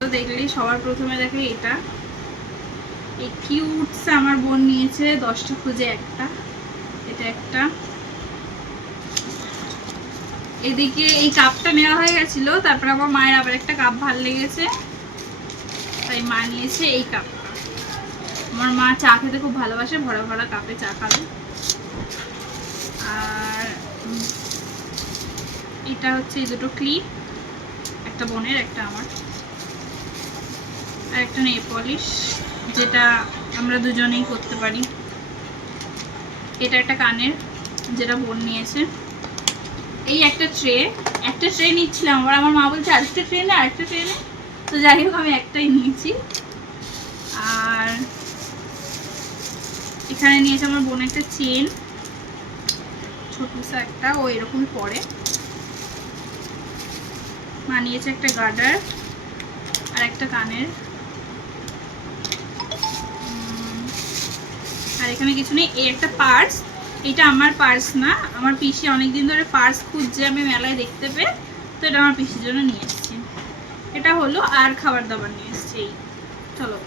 দেখলি সবার প্রথমে দেখে এটা এই কিউটস আমার বোন নিয়েছে 10টা খুঁজে একটা, এটা একটা। এদিকে এই কাপটা নেওয়া হয়ে গেছিল, তারপর আমার মায়ের আবার একটা কাপ ভালো লেগেছে, তাই মা নিয়েছে এই কাপটা। আমার মা চা খেতে খুব ভালোবাসে, ভরা ভরা কাপে চা খাবে। আর এটা হচ্ছে এই দুটো ক্লিপ, একটা বোনের একটা আমার, আর একটা নেল পলিশ যেটা আমরা দুজনেই করতে পারি। এটা একটা কানের যেটা বোন নিয়েছে। এই একটা ট্রে নিচ্ছিলাম, আবার আমার মা বলছে আরেকটা ট্রে না, আরেকটা ট্রে না, তো যাই হোক আমি একটাই নিয়েছি। আর এখানে নিয়েছে আমার বোন একটা চেন, ছোটসা একটা, ও এরকমই পরে। মা নিয়েছে একটা গার্ডার আর একটা কানের। আর এখানে কিছু নেই। এই একটা পার্স, এটা আমার পার্স না, আমার পিসি অনেকদিন ধরে পার্স খুঁজছে, আমি মেলায় দেখতে পেয়ে, তো এটা আমার পিসির জন্য নিয়ে এসেছি। এটা হলো, আর খাবার দাবার নিয়ে এসেছি। চলো।